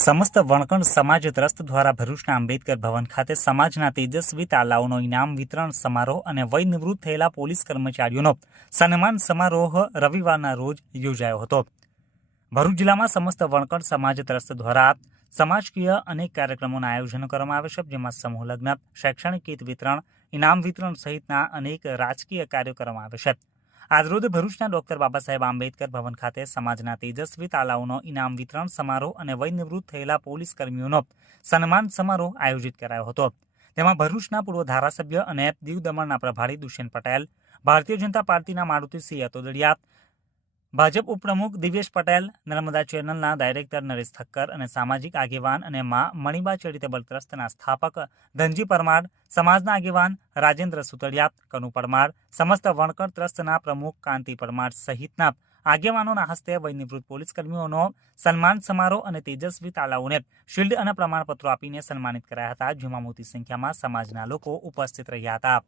સમસ્ત વણકણ સમાજ ટ્રસ્ટ દ્વારા ભરૂચના આંબેડકર ભવન ખાતે સમાજના તેજસ્વી તાલાઓનો ઇનામ વિતરણ સમારોહ અને વય નિવૃત્ત થયેલા પોલીસ કર્મચારીઓનો સન્માન સમારોહ રવિવારના રોજ યોજાયો હતો. ભરૂચ જિલ્લામાં સમસ્ત વણકણ સમાજ ટ્રસ્ટ દ્વારા સમાજકીય અનેક કાર્યક્રમોના આયોજન કરવામાં આવે છે, જેમાં સમૂહ લગ્ન, શૈક્ષણિક કીટ વિતરણ, ઇનામ વિતરણ સહિતના અનેક રાજકીય કાર્યો કરવામાં આવે છે. આજરોજ ભરૂચના ડોક્ટર બાબા સાહેબ આંબેડકર ભવન ખાતે સમાજના તેજસ્વી તાલાઓનો ઇનામ વિતરણ સમારોહ અને વયનિવૃત્ત થયેલા પોલીસ કર્મીઓનો સન્માન સમારોહ આયોજિત કરાયો હતો. તેમાં ભરૂચના પૂર્વ ધારાસભ્ય અને દીવ દમણના પ્રભારી દુષ્યંત પટેલ, ભારતીય જનતા પાર્ટીના મારુતિસિંહ યતોદડિયા ભાજપ ઉપપ્રમુખ દિવ્યેશ પટેલ, નર્મદા ચેનલના ડાયરેક્ટર નરેશ ઠક્કર અને સામાજિક આગેવાન અને મા મણિબા ચેરિટેબલ ટ્રસ્ટના સ્થાપક ધનજી પરમાર, સમાજના આગેવાન રાજેન્દ્ર સુતળિયા કનુ પરમાર, સમસ્ત વણકર ટ્રસ્ટના પ્રમુખ કાંતિ પરમાર સહિતના આગેવાનોના હસ્તે વયનિવૃત્ત પોલીસ કર્મીઓનો સન્માન સમારોહ અને તેજસ્વી તાલાઓને શિલ્ડ અને પ્રમાણપત્રો આપીને સન્માનિત કરાયા હતા, જેમાં મોટી સંખ્યામાં સમાજના લોકો ઉપસ્થિત રહ્યા હતા.